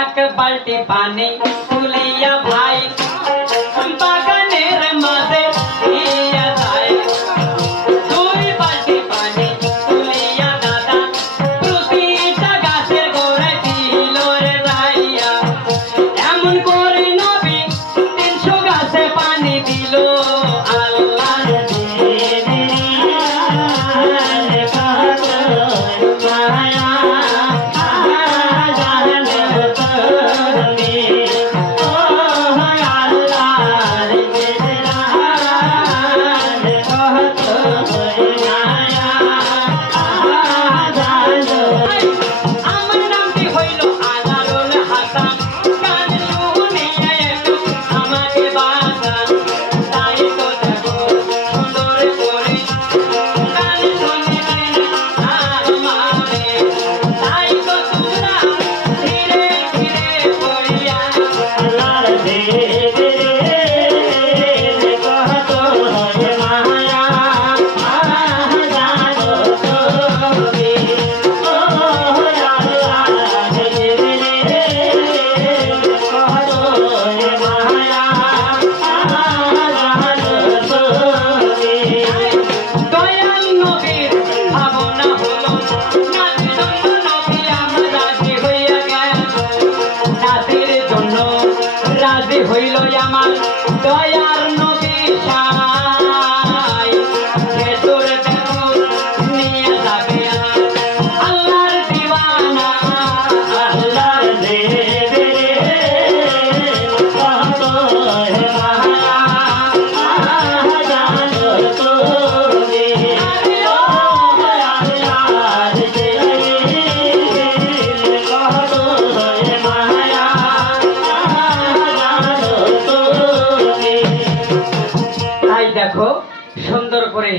এক বালতি পানি তুলিয়া ভাই বাগানের মাঝে দিয়া যায়। দুই বালতি পানি তুলিয়া দাদা প্রতিটা গাছের গোড়ায় দিল রে যাইয়া। এমন করে নবী 300 গাছে পানি দিল। হইল আমার দয়ার নবী সাই ভেতর ভেতর নিয়ে যাবে আল্লাহর দিওয়ানা। আল্লাহর দেবে কত মায়া জানো তুমি। আল্লাহর দেবে কত মায়া দেখো সুন্দর করে